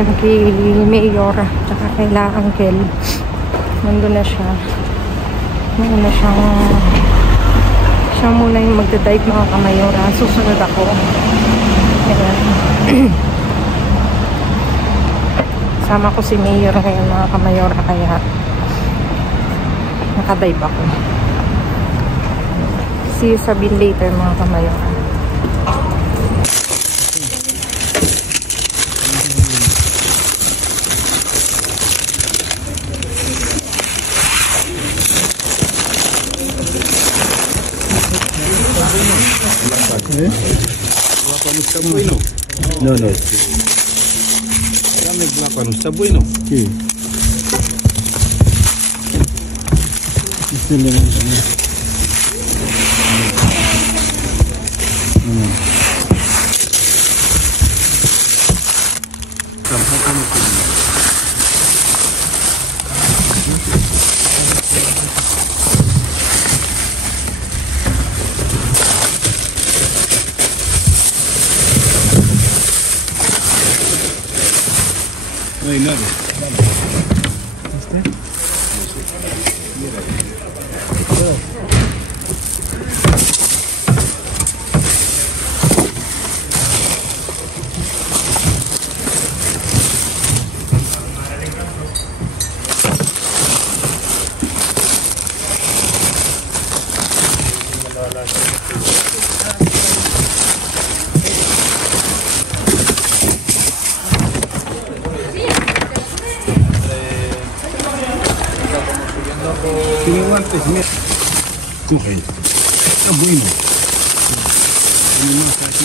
ngayon kay Mayor tsaka kay La Angel. Nandun na siya. Nandun na siyang siya muna yung magdadive mga kamayora. Susunod ako. Ayan. Sama ko si Mayor ngayon mga kamayora, kaya nakadive ako. See you sa bin later mga kamayora. Guapa no está bueno. No. Dame guapa no está bueno. Sí. Este le vamos a poner. Tampoco no tiene. No hay nada. ¿Viste? Tiene guantes, mira. Coge. Está bueno. Tiene más aquí.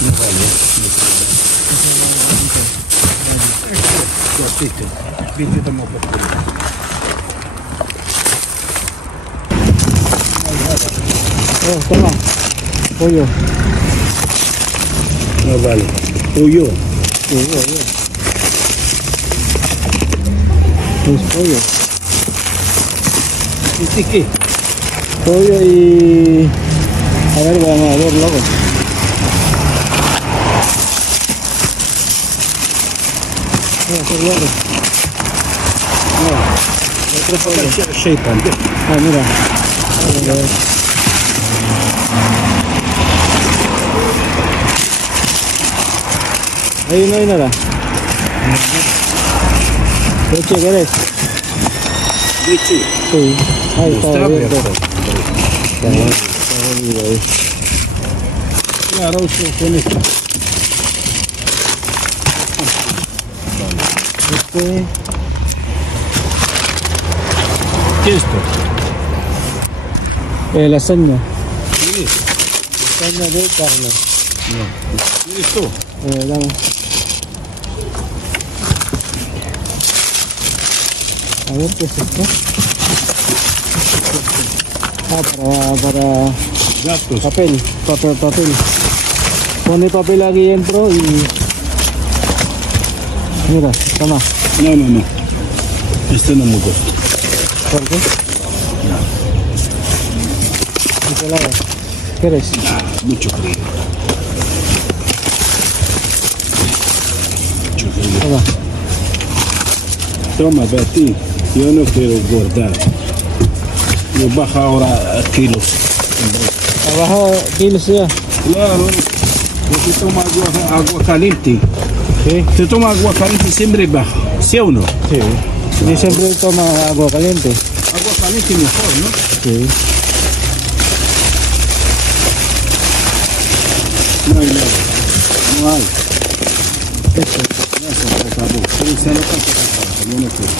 No vale. Cortito. Viste, estamos por aquí. Oh, toma. Pollo. No vale. Pollo. Es pollo. ¿Este qué? Pollo y... A ver, vamos a ver luego. Otro pollo. Shaitan. Ah, mira. A ver. Ahí no hay nada. ¿Qué quieres? Leche. Sí. Ahí está abierto. Está abierto ahí. Claro, con esto. ¿Qué es esto? Lasaña. ¿Qué es? Lasaña de carne. ¿Qué es esto? Dame. A ver qué es esto. Para Gatos. papel. Pone papel aquí dentro y... Mira, toma. No. Este no me gusta. ¿Por qué? No. ¿Quieres? Mucho frío. Toma. Toma, Betty. Yo no quiero engordar. Yo bajo ahora a kilos. Abajo kilos ya. Claro. Porque toma agua caliente. Sí. Si toma agua caliente siempre baja. ¿Sí o no? Sí. Yo siempre tomo agua caliente. Agua caliente mejor, ¿no? Sí. No hay nada. No hay. Eso. Eso, por favor. Pero se lo pasa, yo no quiero.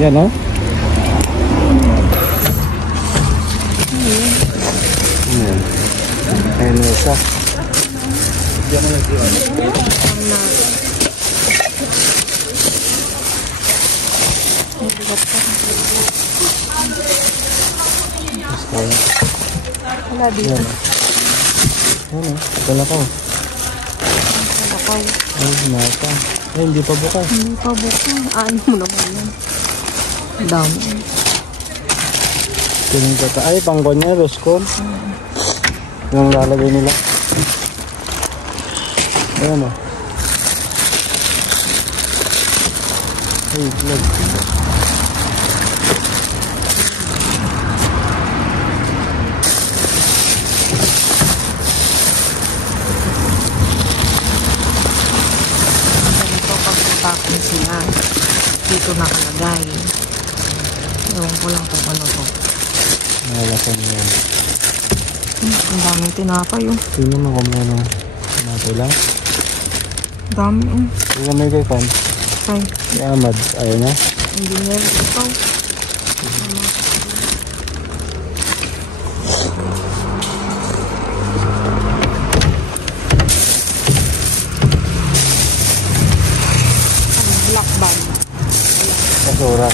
¿Ya no? En esa. Ya no me quiero. Wala dito. Ano? Kalakaw. Kalakaw. Ay, naka. Ay, hindi pa bukas. Hindi pa bukas. Ano mo naman yan? Dami. Ay, pangkon niya, reskon. Yung lalagay nila. Ayan o. Ay, vlog. Bakit sila dito nakalagay. Ewan ko lang kung ano to. Nalasan mo yan. Ang daming tinapay yun. Tingnan mo kung ano. Tinapay lang. Dami yun. Tingnan mo kay Pan. Ay. Si Ahmad. Ayaw na. Hindi niya ito. Black bag. Basura.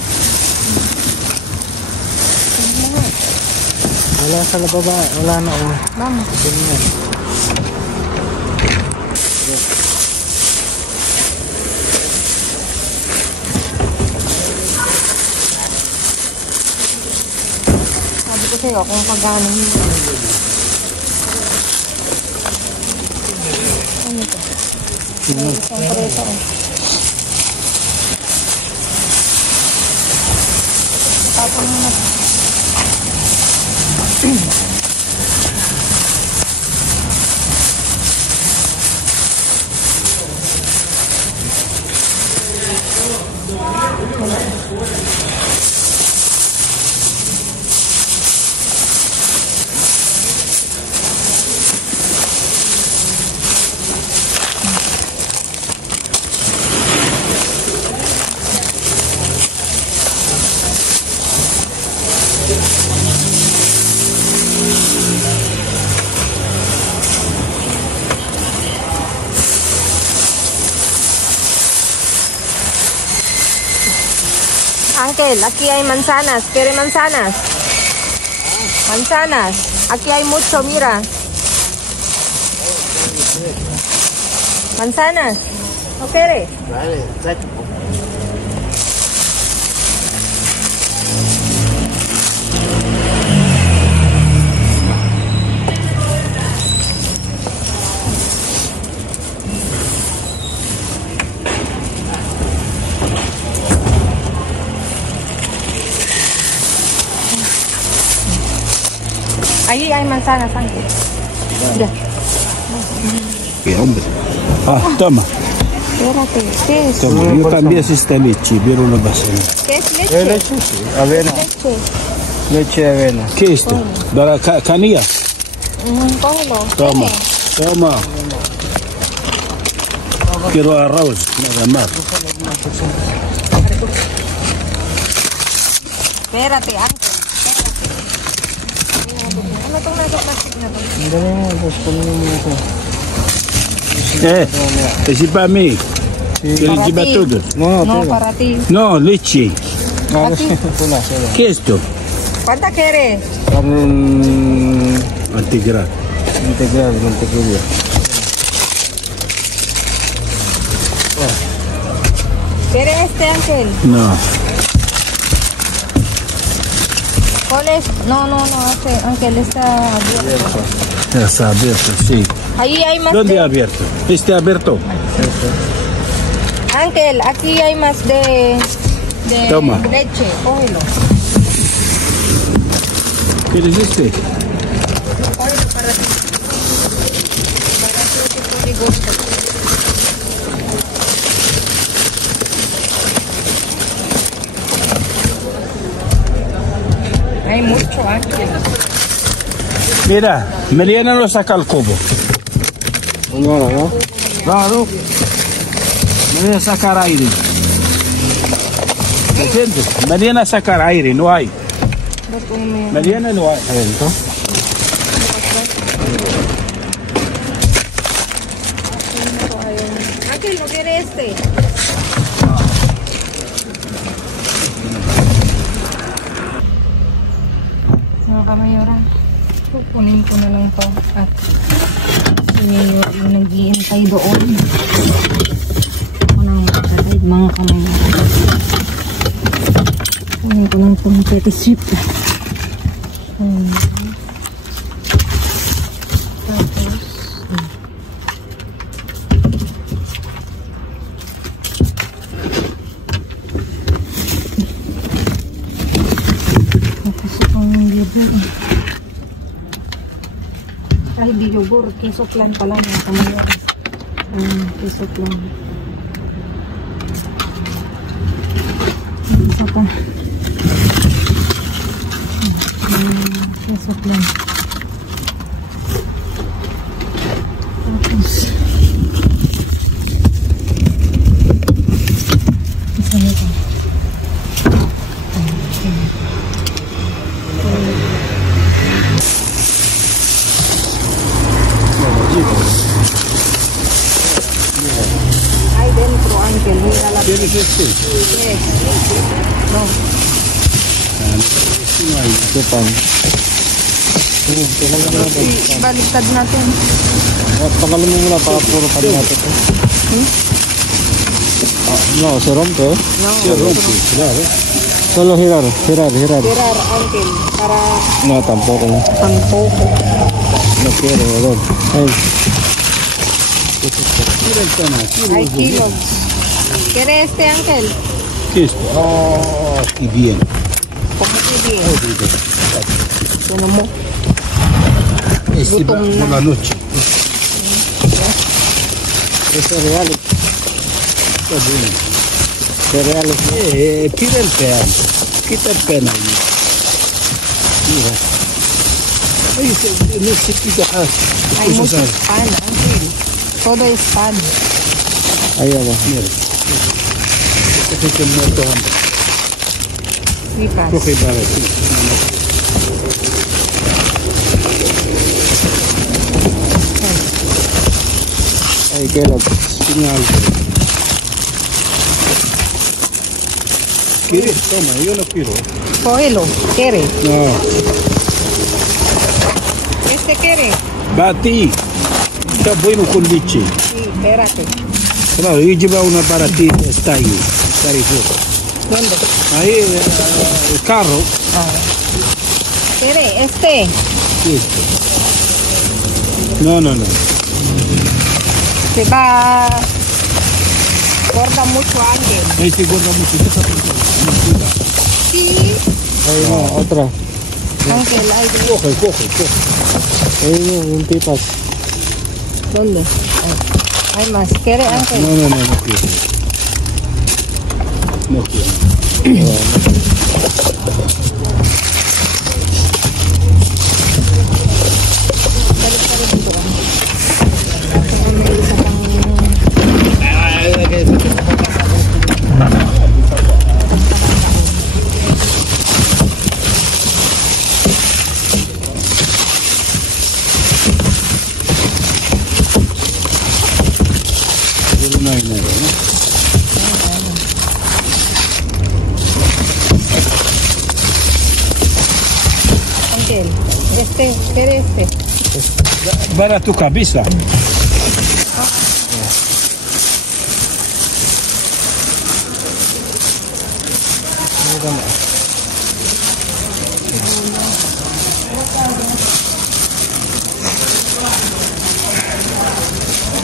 Wala sa lababa. Wala na o. Mama. Ganyan. Sabi ko sa'yo kung pagano yun. Ano ito? May isang preso eh. Tapos na. Uncle, aquí hay manzanas. ¿Quiere manzanas? Manzanas. Aquí hay mucho, mira. Manzanas. ¿No quiere? Vale, exacto. Ahí hay manzanas, Ángel. Ya. ¿Qué hombre? Ah, toma. Espérate, ¿qué es? Toma, yo cambié esta leche, pero no pasa nada. ¿Qué es leche? Leche, sí. Avena. Leche. Leche de avena. ¿Qué es esto? ¿Para canilla? Cógelo. Toma, ¿Tiene? toma. Quiero arroz, nada más. Espérate, Ángel. Ano itong nasa plastic na to? Ang dami mo, reskon mo ito. Es para mí. ¿Quieres llevar todo? No, No, pero. para ti. No, leche. No, ito na, sila. ¿Qué es esto? ¿Cuánta quieres? Karne Integral. integral, mantequilla. ¿Quieres este, Ángel? No. ¿Cuál es? No, este, Ángel está abierto. Está abierto, sí. Ahí hay más ¿Dónde de... abierto? ¿Este abierto? Ángel, aquí hay más de Toma. leche, cógelo. ¿Quieres este? Cógelo para ti. Para ti, que tú le gusta. Hay mucho, Ángel. Mira, Mariana lo saca al cubo. Ano, no? Claro. Me voy a sacar aire. ¿Me entiendes? Mariana sacar aire, no hay. Mariana no hay. Ayan to. Ángel, ¿no quiere este? Mga kamayora, kukunin ko na lang to at si Mayor yung nag-iintay doon. Ako nang magkakaid mga kamayora. Kunin ko lang itong petty strip. Hmm. Tapos, tapos itong yogurt. Ay, di yogurt. Keso plan pala ng kamayo. Keso plan. Isa pa. Keso plan. Tapos, isa nito. Ay, dentro, Angel. Mira la ¿Quieres este? Yes. No. Japan. Baliktad natin. Pakalan mo muna para puro kami natin. No, se rompe. No. Se rompe, claro. Solo girar. Tirar, Angel. Para No, tampoco. tampoco. No quiero, ¿verdad? Ay, Mira el pana, Hay kilos. ¿Quiere este, Ángel? ¿qué es esto? Oh, y bien. ¿Cómo que bien? Bueno, mo. Este va Gutom por na. la noche. es real. Está bueno. Cereales. Pide el peón. Quita el pena. Mira. Ahí no se quita. Hay mucho pan, Ángel. Todo es pan. Ahí abajo. Mira. Este es el muerto hambre. Pipas. Coge para ti. Ahí queda. Sin algo. ¿Quieres? Toma, yo no quiero. Cógelo. ¿Quiere? No. ¿Este quiere? Bati. Está bueno con leche. Sí, espérate. Claro, yo llevo una para ti. Está ahí. Está ahí fuera. ¿Dónde? Ahí, el carro. ¿Quiere? Este. Sí. No. Se va. Gorda mucho, Ángel. Ahí se guarda mucho. Sí. Ahí no, otra. Ángel, hay de... Coge. Ahí no, un pipas. ¿Dónde? Hay más. ¿Quiere, Ángel? No quiero. No quiero. No hay nada, ¿no? Ángel, ¿quiere este? Para tu cabeza.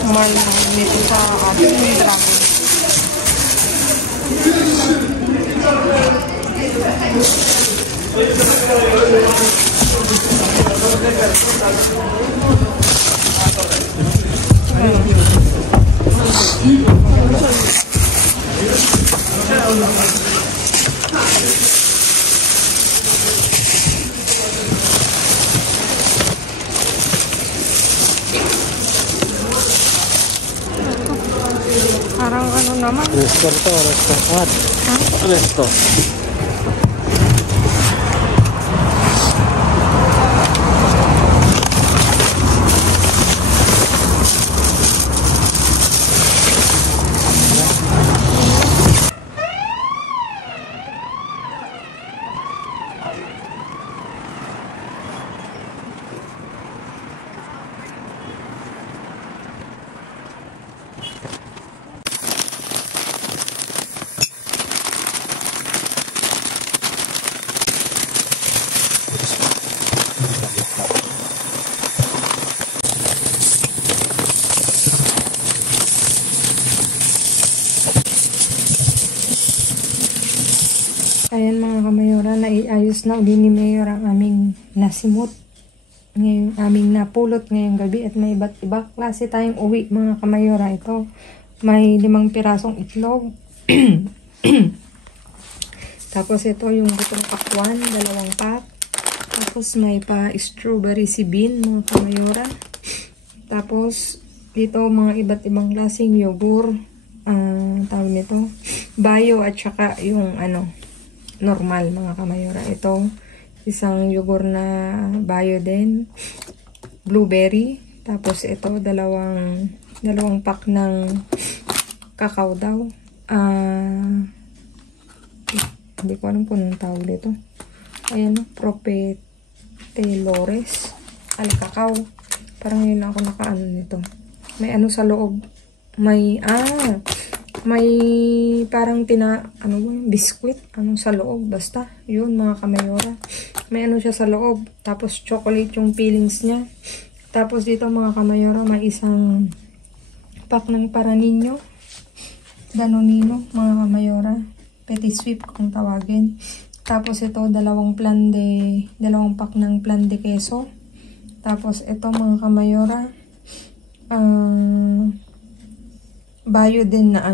Mal nito sa ating dragon. Parang ano naman. Resto. Resto. kamayora, naiayos na uli ni Mayor ang aming nasimot. Ngayong aming napulot ngayong gabi at may iba't iba klase tayong uwi mga kamayora. Ito, may 5 pirasong itlog. Tapos ito yung butong pakwan, 2 pack. Tapos may pa strawberry si Bean mga kamayora. Tapos dito mga iba't ibang klaseng yogurt. Tawag nito bio at saka yung normal mga kamayora. Ito isang yogurt na bio din, blueberry. Tapos ito dalawang pack ng kakao daw. Hindi ko alam kung anong tawag dito. Ayan, Propelores al kakao. Parang yun ako nakaano nito. May sa loob. May parang biskuit, sa loob, basta, yun mga kamayora. May siya sa loob, tapos chocolate yung fillings niya. Tapos dito mga kamayora, may isang pack ng Paranino, Danonino, mga kamayora. Petit sweep kung tawagin. Tapos ito, 2 pack ng plan de queso. Tapos ito mga kamayora, bio din na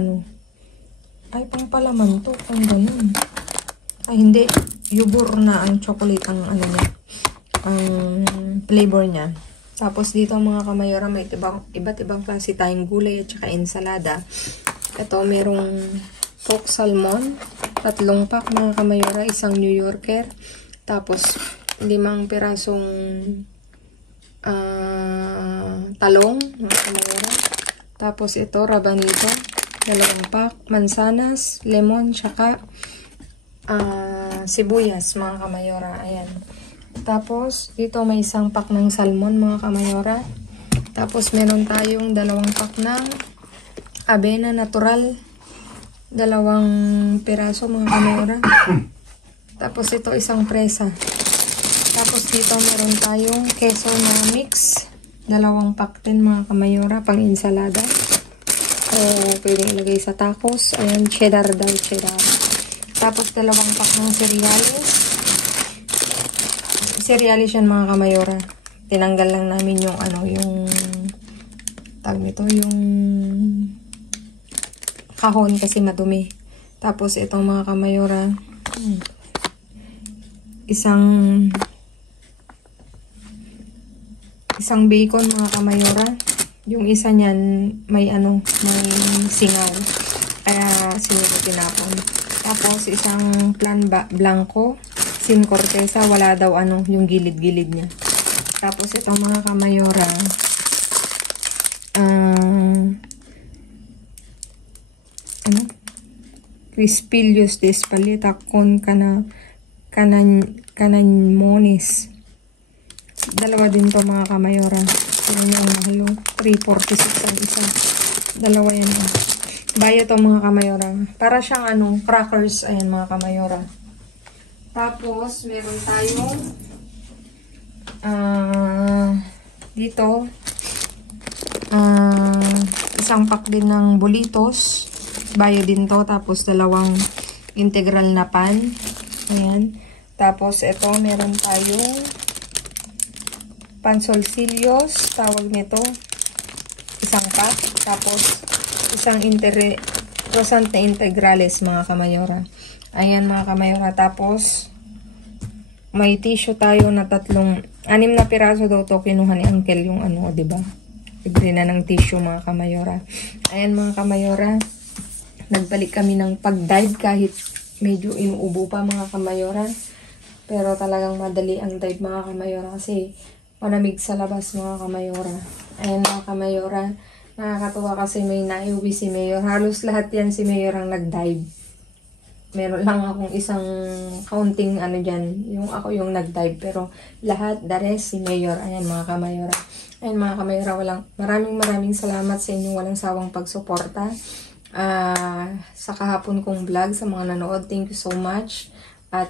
ay pangpalaman to, kung ganun. Ay hindi, yogurt na ang chocolate ang niya, ang flavor niya. Tapos dito mga kamayora, may iba't ibang klase tayong gulay at saka ensalada. Ito merong pork salmon, 3 pack mga kamayora, isang New Yorker. Tapos 5 pirasong talong mga kamayora. Tapos ito, rabanito, 2 pack, mansanas, lemon, tsaka sibuyas, mga kamayora. Ayan. Tapos, dito may 1 pack ng salmon, mga kamayora. Tapos, meron tayong 2 pack ng avena natural, 2 piraso, mga kamayora. Tapos, ito, 1 presa. Tapos, dito meron tayong queso na mix, 2 pack din mga kamayora, pang ensalada. O pwedeng ilagay sa tacos. Ayan, cheddar daw, cheddar. Tapos 2 pack ng cereales. Cereales yan mga kamayora. Tinanggal lang namin yung yung tag nito, yung kahon kasi madumi. Tapos itong mga kamayora, isang bacon mga kamayora. Yung isa niyan may may singaw. Kaya tinapon. Tapos isang plan blanco, sin corteza, wala daw yung gilid-gilid niya. Tapos itong mga kamayora, Crispillos de Espaleta con cananmones. 2 din to mga kamayora. Yan yung mahalo. 346 ang isa. 2 yan. Bayo to mga kamayora. Para siyang crackers. Ayan mga kamayora. Tapos, meron tayong dito 1 pack din ng bolitos. Bayo din to. Tapos, 2 integral na pan. Ayan. Tapos, ito, meron tayong pansolsillos, tawag nito, 1 pack. Tapos, 1 croissant na integrales, mga kamayora. Ayan, mga kamayora. Tapos, may tissue tayo na 6 na piraso daw to. Kinuha ni Uncle yung diba? Libre na ng tissue, mga kamayora. Ayan, mga kamayora. Nagbalik kami ng pag-dive kahit medyo inuubo pa, mga kamayora. Pero talagang madali ang dive, mga kamayora, kasi malamig sa labas, mga kamayora. Ayan mga kamayora, nakakatuwa kasi may naiuwi si Mayor. Halos lahat yan si Mayor ang nag-dive. Meron lang akong isang counting dyan, yung ako yung nag-dive. Pero lahat, the rest, si Mayor. Ayan mga kamayora. Ayan mga kamayora, maraming salamat sa inyong walang sawang pagsuporta. Sa kahapon kong vlog, sa mga nanood, thank you so much.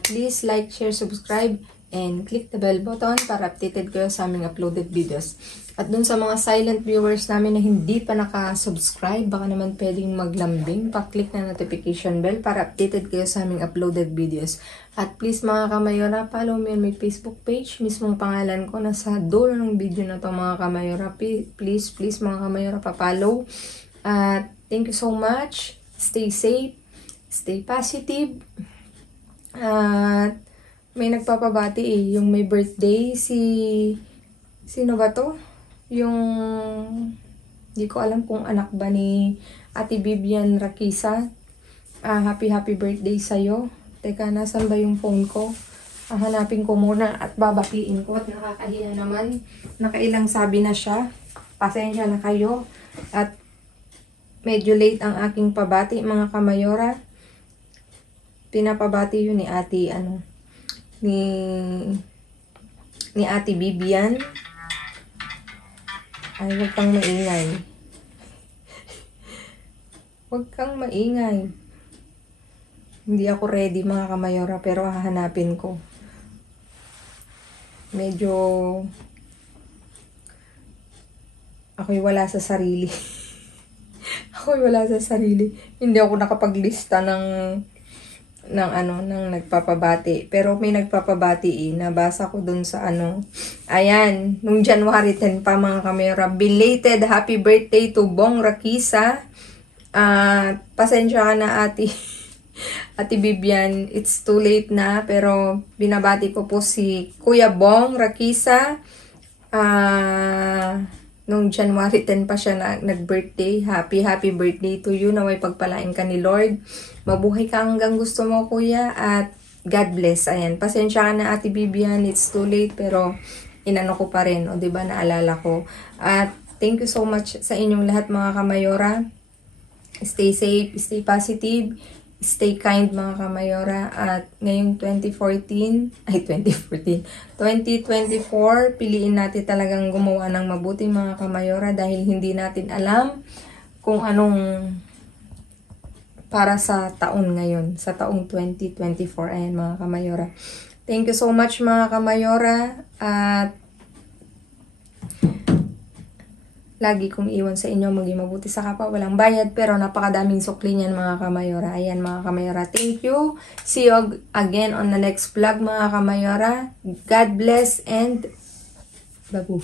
Please like, share, subscribe. and click the bell button para updated kayo sa aming uploaded videos. At dun sa mga silent viewers namin na hindi pa naka-subscribe, baka naman pwedeng maglambing, pa-click na notification bell para updated kayo sa aming uploaded videos. At please mga kamayora, follow me on my Facebook page, mismong pangalan ko nasa dulo ng video na to mga kamayora. Please mga kamayora, pa-follow. At thank you so much. Stay safe, stay positive. At may nagpapabati yung may birthday, sino ba to? Yung, di ko alam kung anak ba ni Ate Vivian Rakisa. Happy birthday sa'yo. Teka, nasan ba yung phone ko? Hanapin ko muna at babatiin ko at nakakahiya naman. Nakailang sabi na siya. Pasensya na kayo. At medyo late ang aking pabati mga kamayora. Pinapabati yun ni Ate, ni Ate Vivian. Ay, huwag kang maingay. Huwag kang maingay. Hindi ako ready mga kamayora, pero hahanapin ko. Medyo ako'y wala sa sarili. Ako'y wala sa sarili. Hindi ako nakapaglista ng nagpapabati. Pero may nagpapabati nabasa ko dun sa ayan, nung January 10 pa mga kamayora. Belated happy birthday to Bong Rakisa. Pasensya ka na Ate Vivian, it's too late na, pero binabati ko po si Kuya Bong Rakisa. Nung January 10 pa siya nag-birthday. Happy birthday to you. Naway pagpalain ka ni Lord. Mabuhay ka hanggang gusto mo, kuya. At God bless. Ayan. Pasensya ka na, Ate Vivian. It's too late. Pero inano ko pa rin. O diba, naalala ko. At thank you so much sa inyong lahat mga kamayora. Stay safe. Stay positive. Stay kind mga kamayora. At ngayong 2024, piliin natin talagang gumawa ng mabuti mga kamayora dahil hindi natin alam kung anong para sa taon ngayon, sa taong 2024. Ayan mga kamayora. Thank you so much mga kamayora. At lagi kong iwan sa inyo, maging mabuti sa kapwa, walang bayad, pero napakadaming sukli niyan mga kamayora. Ayan mga kamayora, thank you. See you again on the next vlog mga kamayora. God bless and babu.